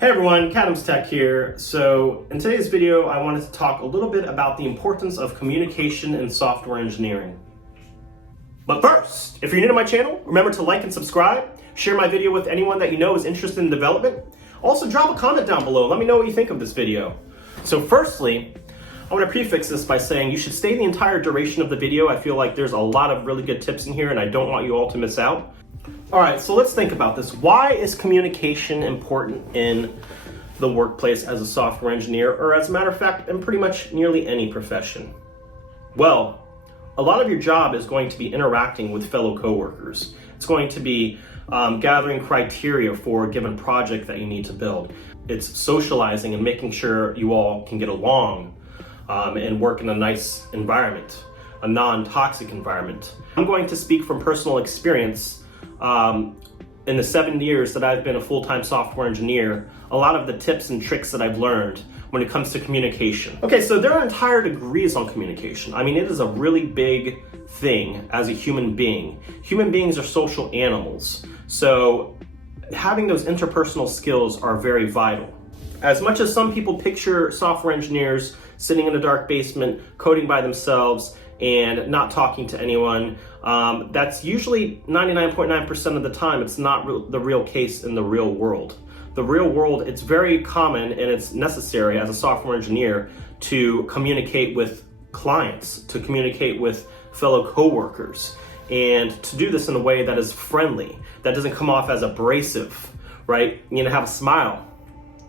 Hey everyone, Cadams Tech here. So in today's video, I wanted to talk a little bit about the importance of communication in software engineering. But first, if you're new to my channel, remember to like and subscribe, share my video with anyone that you know is interested in development. Also drop a comment down below, let me know what you think of this video. So firstly, I want to prefix this by saying you should stay the entire duration of the video. I feel like there's a lot of really good tips in here and I don't want you all to miss out. All right, so let's think about this. Why is communication important in the workplace as a software engineer, or as a matter of fact, in pretty much nearly any profession? Well, a lot of your job is going to be interacting with fellow coworkers. It's going to be gathering criteria for a given project that you need to build. It's socializing and making sure you all can get along and work in a nice environment, a non-toxic environment. I'm going to speak from personal experience. In the 7 years that I've been a full-time software engineer, a lot of the tips and tricks that I've learned when it comes to communication. Okay, so there are entire degrees on communication. I mean, it is a really big thing as a human being. Human beings are social animals, so having those interpersonal skills are very vital. As much as some people picture software engineers sitting in a dark basement, coding by themselves, and not talking to anyone, that's usually 99.9% of the time. It's not the real case in the real world. The real world, it's very common and it's necessary as a software engineer to communicate with clients, to communicate with fellow coworkers, and to do this in a way that is friendly, that doesn't come off as abrasive, right? You need to have a smile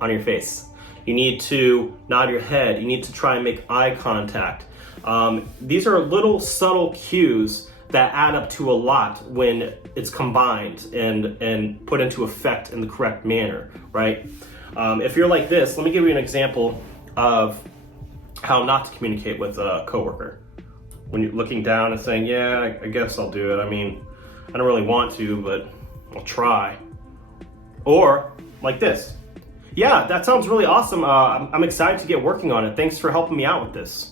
on your face. You need to nod your head. You need to try and make eye contact. These are little subtle cues that add up to a lot when it's combined and put into effect in the correct manner, right? If you're like this, let me give you an example of how not to communicate with a coworker. When you're looking down and saying, yeah, I guess I'll do it. I mean, I don't really want to, but I'll try. Or like this. Yeah, that sounds really awesome. I'm excited to get working on it. Thanks for helping me out with this.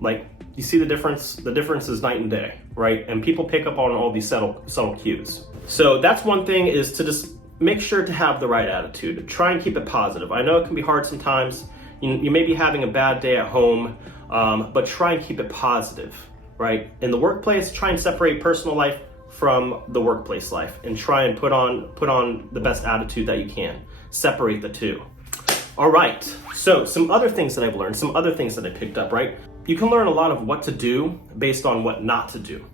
Like, you see the difference? The difference is night and day, right? And people pick up on all these subtle cues. So that's one thing, is to just make sure to have the right attitude. Try and keep it positive. I know it can be hard sometimes. You may be having a bad day at home, but try and keep it positive, right? In the workplace, try and separate personal life from the workplace life and try and put on the best attitude that you can. Separate the two. All right, so some other things that I've learned, some other things that I picked up, right? You can learn a lot of what to do based on what not to do.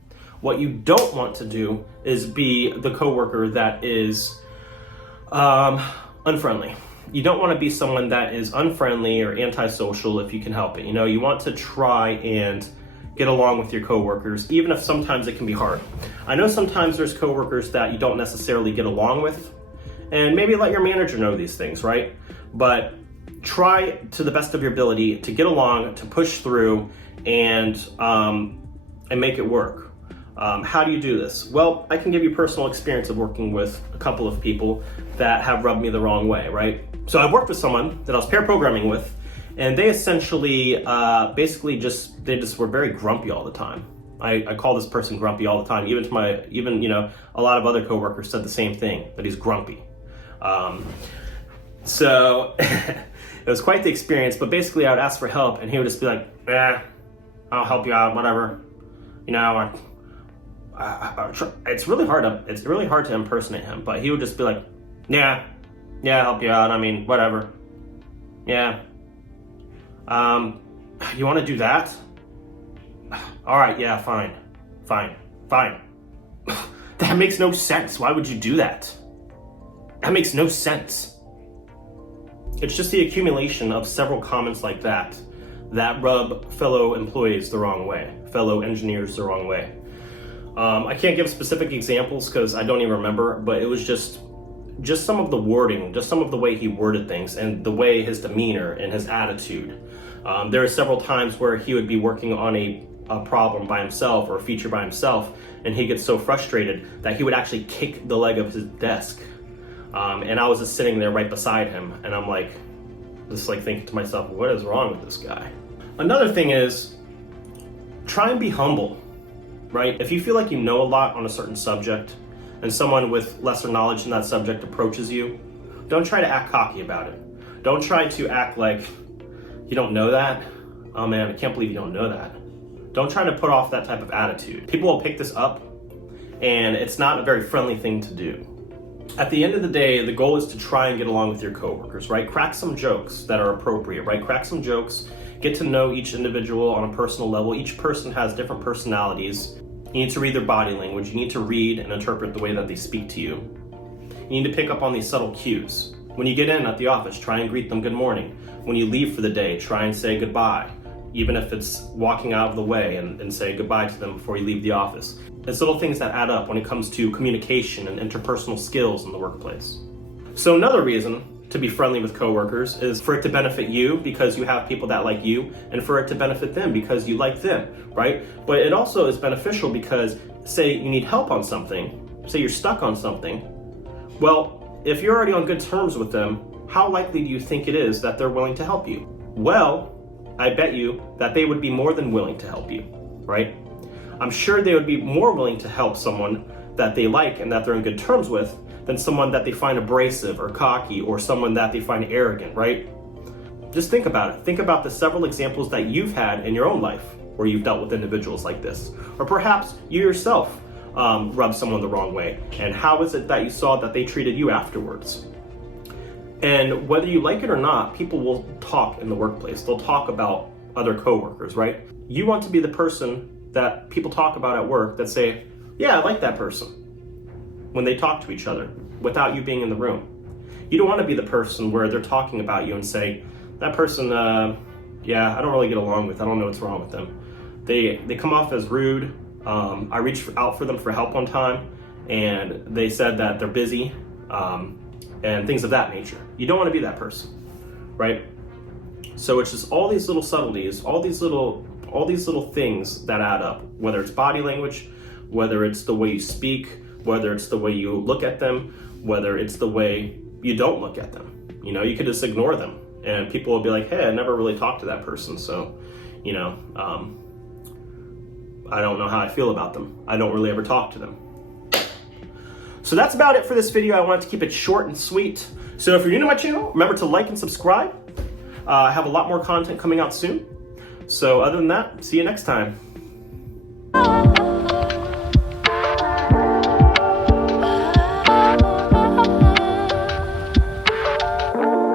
What you don't want to do is be the coworker that is unfriendly. You don't want to be someone that is unfriendly or antisocial if you can help it. You know, you want to try and get along with your coworkers, even if sometimes it can be hard. I know sometimes there's coworkers that you don't necessarily get along with, and maybe let your manager know these things, right? But try to the best of your ability to get along, to push through, and make it work. How do you do this? Well, I can give you personal experience of working with a couple of people that have rubbed me the wrong way, right? So I worked with someone that I was pair programming with, and they essentially, basically they just were very grumpy all the time. I call this person grumpy all the time. Even a lot of other coworkers said the same thing, that he's grumpy. So it was quite the experience, but basically I would ask for help and he would just be like, I'll help you out, whatever. You know, it's really hard to impersonate him, but he would just be like, yeah, I'll help you out. I mean, whatever. Yeah. You want to do that? All right, yeah, fine. That makes no sense. Why would you do that? That makes no sense. It's just the accumulation of several comments like that rub fellow employees the wrong way, fellow engineers the wrong way. I can't give specific examples because I don't even remember, but it was just some of the wording, just some of the way he worded things and the way his demeanor and his attitude. There are several times where he would be working on a problem by himself or a feature by himself, and he gets so frustrated that he would actually kick the leg of his desk. And I was just sitting there right beside him, and I'm like thinking to myself, what is wrong with this guy? Another thing is, try and be humble, right? If you feel like you know a lot on a certain subject, and someone with lesser knowledge in that subject approaches you, don't try to act cocky about it. Don't try to act like you don't know that. Oh man, I can't believe you don't know that. Don't try to put off that type of attitude. People will pick this up, and it's not a very friendly thing to do. At the end of the day, the goal is to try and get along with your coworkers, right? Crack some jokes that are appropriate, right? Crack some jokes, get to know each individual on a personal level. Each person has different personalities. You need to read their body language. You need to read and interpret the way that they speak to you. You need to pick up on these subtle cues. When you get in at the office, try and greet them good morning. When you leave for the day, try and say goodbye, even if it's walking out of the way, and say goodbye to them before you leave the office. It's little things that add up when it comes to communication and interpersonal skills in the workplace. So another reason to be friendly with coworkers is for it to benefit you because you have people that like you, and for it to benefit them because you like them, right? But it also is beneficial because, say you need help on something, say you're stuck on something, well, if you're already on good terms with them, how likely do you think it is that they're willing to help you? Well, I bet you that they would be more than willing to help you, right? I'm sure they would be more willing to help someone that they like and that they're in good terms with than someone that they find abrasive or cocky or someone that they find arrogant, right? Just think about it. Think about the several examples that you've had in your own life where you've dealt with individuals like this. Or perhaps you yourself rubbed someone the wrong way. And how is it that you saw that they treated you afterwards? And whether you like it or not, people will talk in the workplace. They'll talk about other coworkers, right? You want to be the person that people talk about at work that say, yeah, I like that person, when they talk to each other without you being in the room. You don't want to be the person where they're talking about you and say, that person, yeah, I don't really get along with, I don't know what's wrong with them. They come off as rude. I reached out for them for help one time, and they said that they're busy, and things of that nature. You don't want to be that person, right? So it's just all these little subtleties, all these little things that add up, whether it's body language, whether it's the way you speak, whether it's the way you look at them, whether it's the way you don't look at them. You know, you could just ignore them, and people will be like, hey, I never really talked to that person, so, you know, I don't know how I feel about them. I don't really ever talk to them. So that's about it for this video. I wanted to keep it short and sweet. So if you're new to my channel, remember to like and subscribe. I have a lot more content coming out soon. So other than that, see you next time.